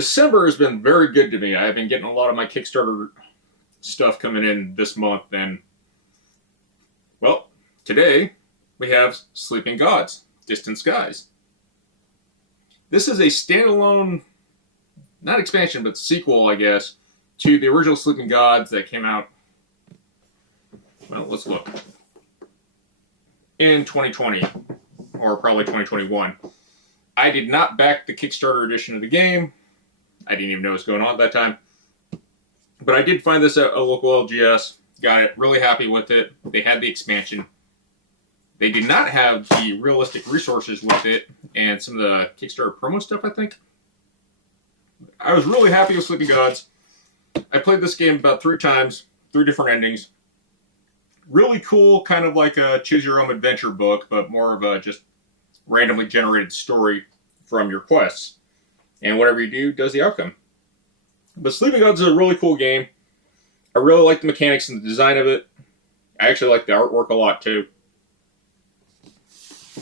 December has been very good to me. I've been getting a lot of my Kickstarter stuff coming in this month, and well, today we have Sleeping Gods, Distant Skies. This is a standalone, not expansion, but sequel, I guess, to the original Sleeping Gods that came out, well, let's look, in 2020, or probably 2021. I did not back the Kickstarter edition of the game. I didn't even know what was going on at that time. But I did find this at a local LGS. Got it. Really happy with it. They had the expansion. They did not have the realistic resources with it and some of the Kickstarter promo stuff, I think. I was really happy with Sleeping Gods. I played this game about 3 times, 3 different endings. Really cool, kind of like a choose-your-own-adventure book, but more of a just randomly generated story from your quests. And whatever you do does the outcome. But Sleeping Gods is a really cool game. I really like the mechanics and the design of it. I actually like the artwork a lot too.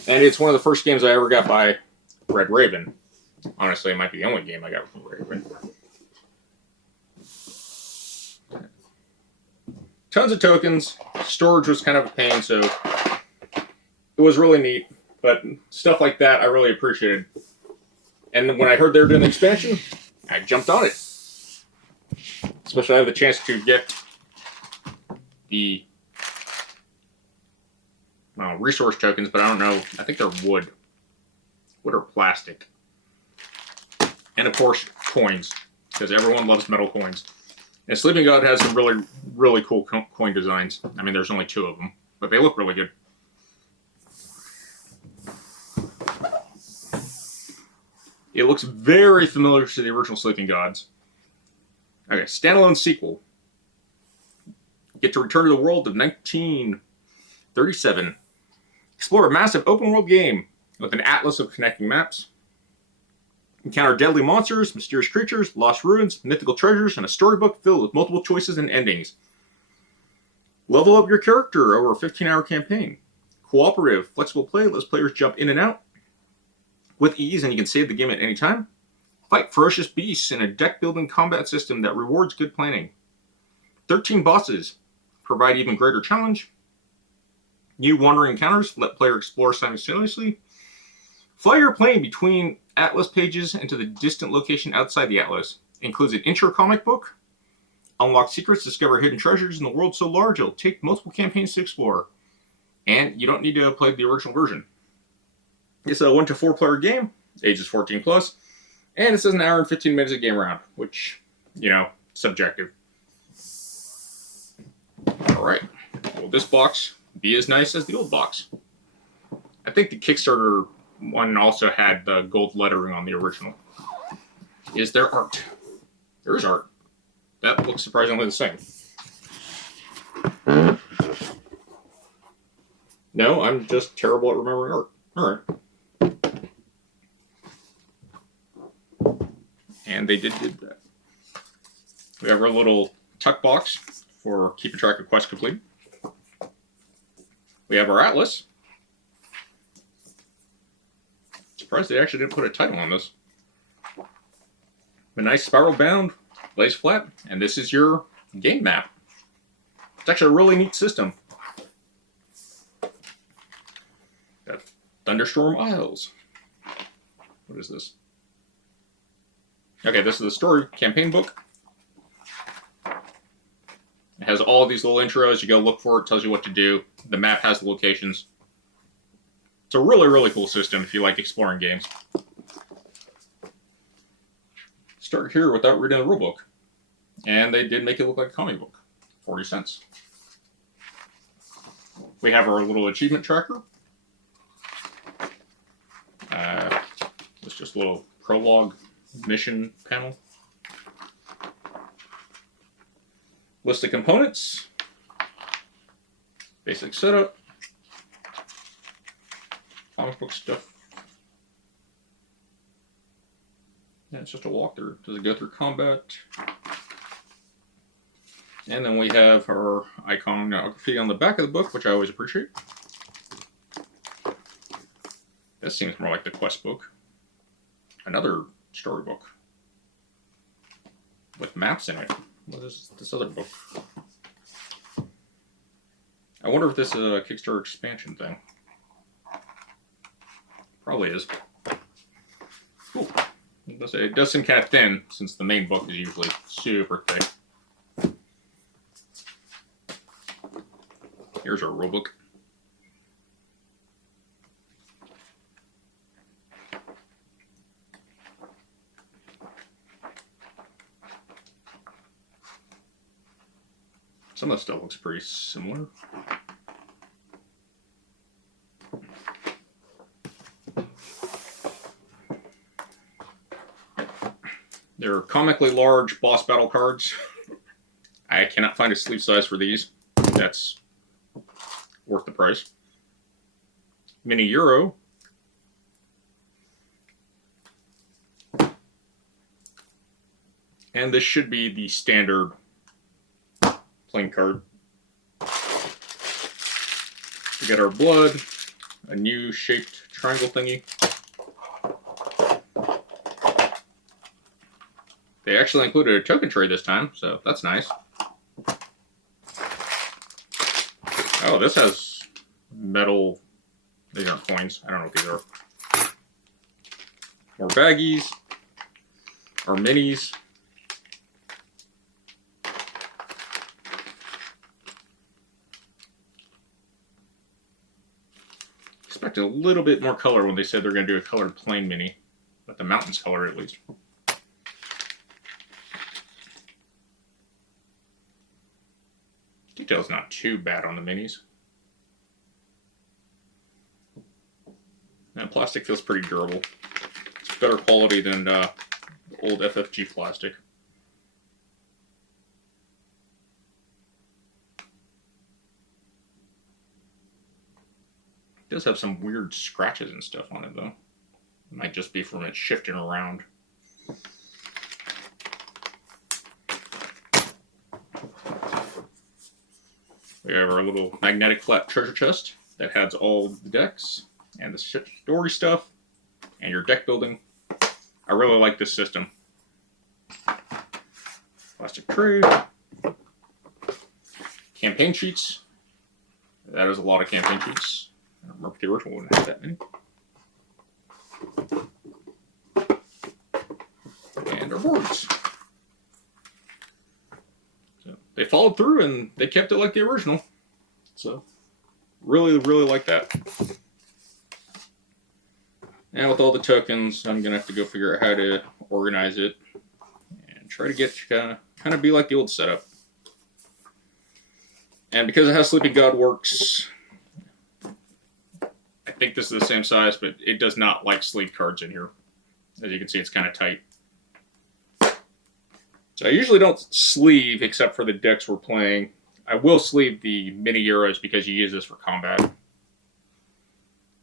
And it's one of the first games I ever got by Red Raven. Honestly, it might be the only game I got from Red Raven. Tons of tokens. Storage was kind of a pain, so it was really neat. But stuff like that I really appreciated. And when I heard they were doing the expansion, I jumped on it. Especially I have the chance to get the resource tokens, but I don't know. I think they're wood. Wood or plastic. And of course, coins. Because everyone loves metal coins. And Sleeping God has some really, really cool coin designs. I mean, there's only 2 of them. But they look really good. It looks very familiar to the original Sleeping Gods. Okay, standalone sequel. You get to return to the world of 1937. Explore a massive open-world game with an atlas of connecting maps. Encounter deadly monsters, mysterious creatures, lost ruins, mythical treasures, and a storybook filled with multiple choices and endings. Level up your character over a 15-hour campaign. Cooperative, flexible play lets players jump in and out with ease, and you can save the game at any time. Fight ferocious beasts in a deck-building combat system that rewards good planning. 13 bosses provide even greater challenge. New wandering encounters let player explore simultaneously. Fly your plane between Atlas pages into the distant location outside the Atlas. Includes an intro comic book. Unlock secrets, discover hidden treasures in the world so large it'll take multiple campaigns to explore. And you don't need to have played the original version. It's a 1 to 4 player game, ages 14 plus, and it says an hour and 15 minutes a game round, which, you know, subjective. Alright, will this box be as nice as the old box? I think the Kickstarter one also had the gold lettering on the original. Is there art? There is art. That looks surprisingly the same. No, I'm just terrible at remembering art. Alright. And they did that. We have our little tuck box for keeping track of quests complete. We have our atlas. Surprised they actually didn't put a title on this. A nice spiral bound, lays flat, and this is your game map. It's actually a really neat system. Got Thunderstorm Isles. What is this? Okay, this is the story campaign book. It has all these little intros. You go look for it, tells you what to do. The map has the locations. It's a really, really cool system if you like exploring games. Start here without reading the rulebook. And they did make it look like a comic book. 40 cents. We have our little achievement tracker. It's just a little prologue mission panel. List of components. Basic setup. Comic book stuff. Yeah, it's just a walkthrough. Does it go through combat? And then we have our iconography on the back of the book, which I always appreciate. This seems more like the quest book. Another storybook. with maps in it. What is this other book? I wonder if this is a Kickstarter expansion thing. Probably is. Ooh. It does seem kind of thin, since the main book is usually super thick. Here's our rulebook. Some of the stuff looks pretty similar. They're comically large boss battle cards. I cannot find a sleeve size for these. That's worth the price. Mini Euro. And this should be the standard playing card. We got our blood, a new shaped triangle thingy. They actually included a token tray this time, so that's nice. Oh, this has metal. These aren't coins. I don't know what these are. More baggies. Our minis. Expected a little bit more color when they said they're going to do a colored plain mini. But the mountains color at least. Detail's not too bad on the minis. And plastic feels pretty durable. It's better quality than the old FFG plastic. It does have some weird scratches and stuff on it though. It might just be from it shifting around. We have our little magnetic flat treasure chest that has all the decks and the story stuff and your deck building. I really like this system. Plastic tray. Campaign sheets. That is a lot of campaign sheets. I don't remember if the original wouldn't have that many. And our boards. They followed through and they kept it like the original. So, really, really like that. And with all the tokens, I'm going to have to go figure out how to organize it. And try to get kind of be like the old setup. And because of how Sleeping God works, I think this is the same size, but it does not like sleeve cards in here. As you can see, it's kind of tight. So I usually don't sleeve except for the decks we're playing. I will sleeve the mini Euros because you use this for combat.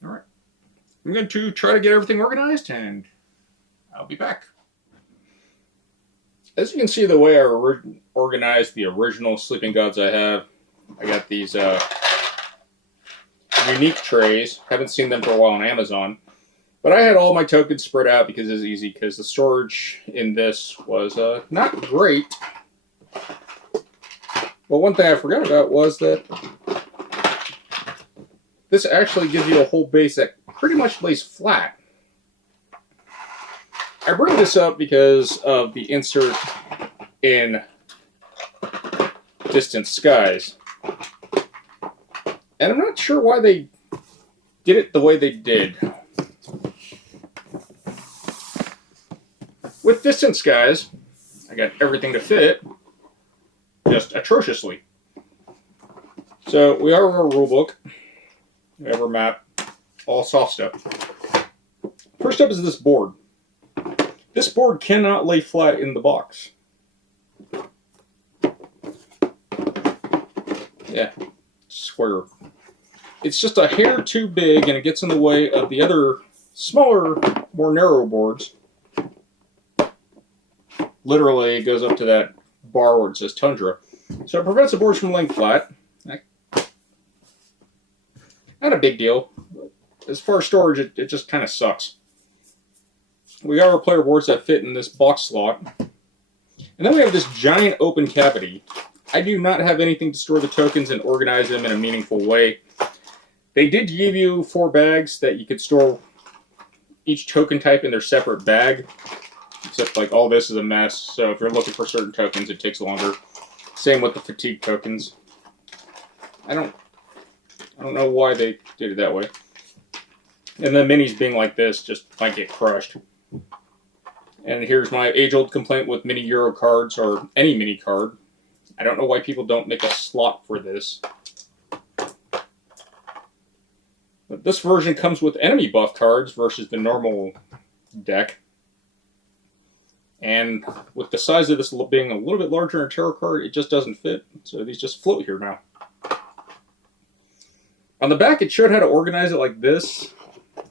Alright. I'm going to try to get everything organized and I'll be back. As you can see the way I organized the original Sleeping Gods I have, I got these unique trays. Haven't seen them for a while on Amazon. But I had all my tokens spread out because it's easy, because the storage in this was not great. But one thing I forgot about was that this actually gives you a whole base that pretty much lays flat. I bring this up because of the insert in Distant Skies. And I'm not sure why they did it the way they did. With Distant Skies, I got everything to fit, just atrociously. So we have our rulebook, we have our map, all soft stuff. First up is this board. This board cannot lay flat in the box. Yeah, square. It's just a hair too big and it gets in the way of the other smaller, more narrow boards. Literally, it goes up to that bar where it says Tundra. So it prevents the boards from laying flat. Not a big deal. As far as storage, it just kind of sucks. We got our player boards that fit in this box slot. And then we have this giant open cavity. I do not have anything to store the tokens and organize them in a meaningful way. They did give you 4 bags that you could store each token type in their separate bag. Except like all this is a mess, so if you're looking for certain tokens, it takes longer. Same with the fatigue tokens. I don't know why they did it that way. And the minis being like this just might get crushed. And here's my age-old complaint with mini Euro cards, or any mini card. I don't know why people don't make a slot for this. But this version comes with enemy buff cards versus the normal deck. And with the size of this being a little bit larger in a tarot card, it just doesn't fit. So these just float here now. On the back, it showed how to organize it like this.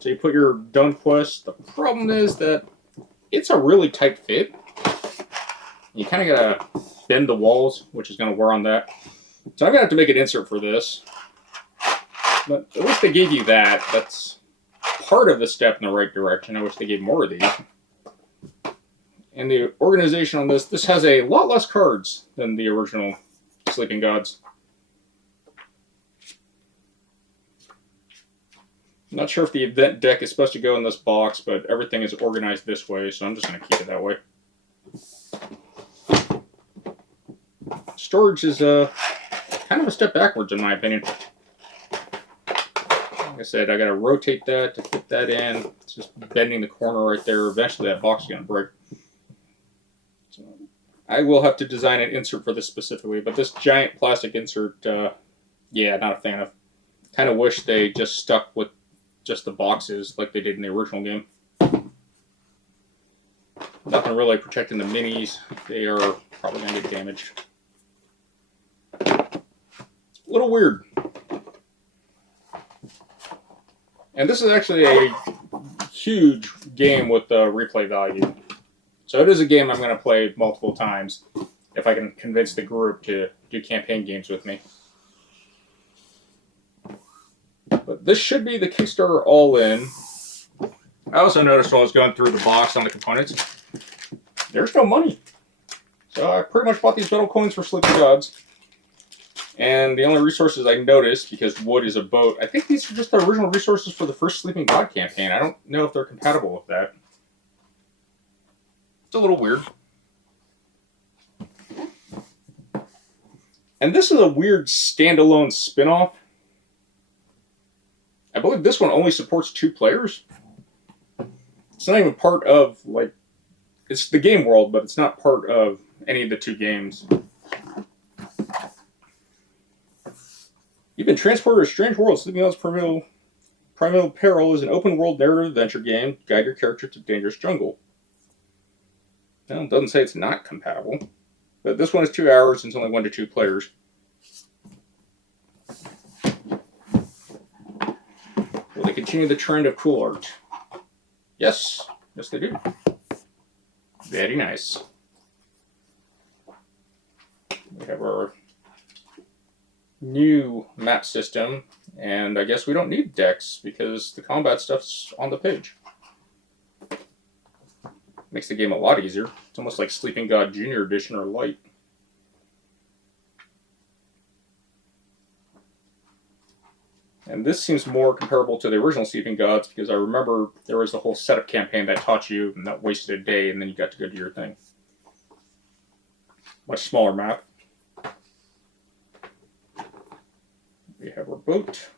So you put your done quest. The problem is that it's a really tight fit. You kind of gotta bend the walls, which is gonna wear on that. So I'm gonna have to make an insert for this. But at least they gave you that. That's part of the step in the right direction. I wish they gave more of these. And the organization on this has a lot less cards than the original Sleeping Gods. I'm not sure if the event deck is supposed to go in this box, but everything is organized this way, so I'm just going to keep it that way. Storage is kind of a step backwards in my opinion. Like I said, I got to rotate that to fit that in. It's just bending the corner right there. Eventually that box is going to break. So I will have to design an insert for this specifically, but this giant plastic insert, yeah, not a fan of. Kind of wish they just stuck with just the boxes like they did in the original game. Nothing really protecting the minis. They are probably going to get damaged. It's a little weird. And this is actually a huge game with replay value. So it is a game I'm going to play multiple times if I can convince the group to do campaign games with me. But this should be the Kickstarter all-in. I also noticed while I was going through the box on the components, there's no money. So I pretty much bought these metal coins for Sleeping Gods. And the only resources I noticed, because wood is a boat, I think these are just the original resources for the first Sleeping God campaign. I don't know if they're compatible with that. It's a little weird. And this is a weird standalone spin-off. I believe this one only supports 2 players. It's not even part of, like, it's the game world, but it's not part of any of the 2 games. You've been transported to a strange world. Sleeping Gods Primeval Peril is an open-world narrative adventure game. Guide your character to dangerous jungle. Well, it doesn't say it's not compatible. But this one is 2 hours and it's only 1 to 2 players. Will they continue the trend of cool art? Yes. Yes, they do. Very nice. We have our new map system, and I guess we don't need decks because the combat stuff's on the page. Makes the game a lot easier. It's almost like Sleeping God Junior Edition or Light. And this seems more comparable to the original Sleeping Gods because I remember there was the whole setup campaign that taught you and that wasted a day and then you got to go do your thing. Much smaller map. We have our boat.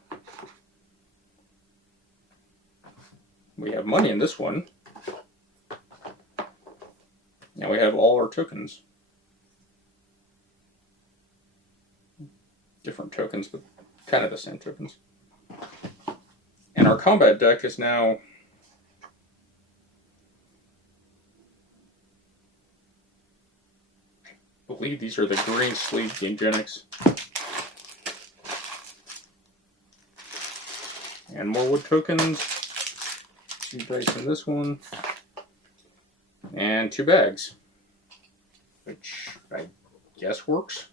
We have money in this one. Now we have all our tokens. Different tokens, but kind of the same tokens. And our combat deck is now I believe these are the green sleeve Gamegenics. And more wood tokens. 2 bags in this one. And 2 bags. Which I guess works.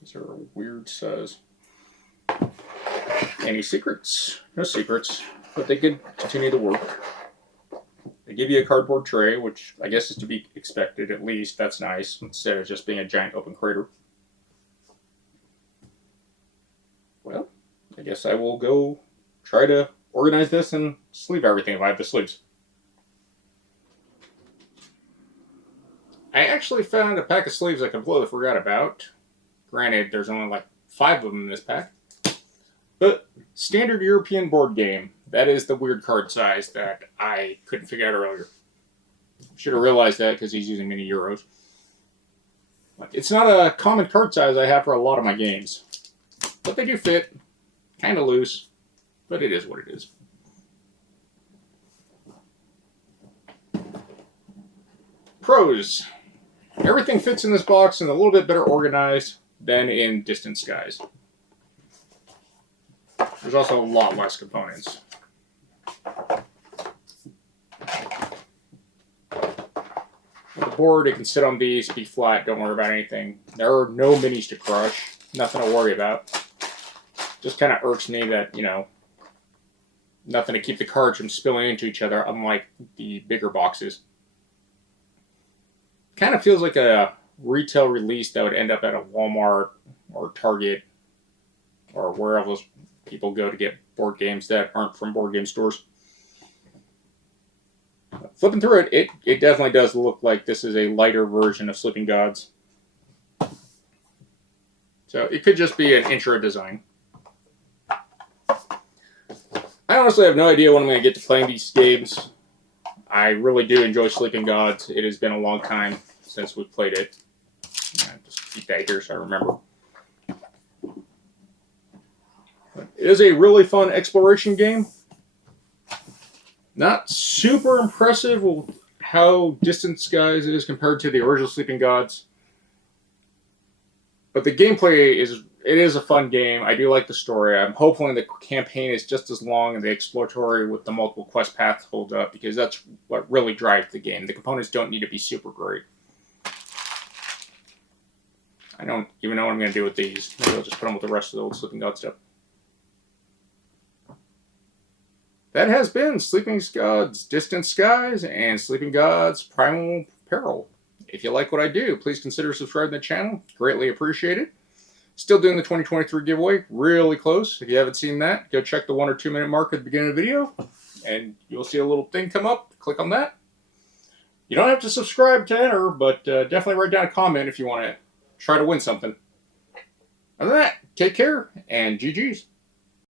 These are a weird size. Any secrets? No secrets. but they could continue to work. They give you a cardboard tray, which I guess is to be expected at least. That's nice, instead of just being a giant open crater. Well, I guess I will go try to organize this and sleeve everything if I have the sleeves. I actually found a pack of sleeves I completely forgot about. Granted, there's only like 5 of them in this pack. But standard European board game. That is the weird card size that I couldn't figure out earlier. Should have realized that because he's using mini Euros. It's not a common card size I have for a lot of my games. But they do fit. Kind of loose. But it is what it is. Pros. Everything fits in this box and a little bit better organized than in Distant Skies. There's also a lot less components. With the board, it can sit on these, be flat, don't worry about anything. There are no minis to crush, nothing to worry about. Just kind of irks me that, you know, nothing to keep the cards from spilling into each other, unlike the bigger boxes. Kind of feels like a retail release that would end up at a Walmart or Target or wherever those people go to get board games that aren't from board game stores. Flipping through it, it definitely does look like this is a lighter version of Sleeping Gods. So it could just be an intro design. I honestly have no idea when I'm going to get to playing these games. I really do enjoy Sleeping Gods. It has been a long time since we've played it. Just keep that here so I remember. It is a really fun exploration game. Not super impressive with how Distant Skies is compared to the original Sleeping Gods. But the gameplay is a fun game. I do like the story. I'm hoping the campaign is just as long and the exploratory with the multiple quest paths holds up, because that's what really drives the game. The components don't need to be super great. I don't even know what I'm going to do with these. Maybe I'll just put them with the rest of the old Sleeping God stuff. That has been Sleeping Gods Distant Skies and Sleeping Gods Primeval Peril. If you like what I do, please consider subscribing to the channel. Greatly appreciated. Still doing the 2023 giveaway. Really close. If you haven't seen that, go check the 1 or 2 minute mark at the beginning of the video. And you'll see a little thing come up. Click on that. You don't have to subscribe to enter, but definitely write down a comment if you want to try to win something. Other than that, take care and GG's.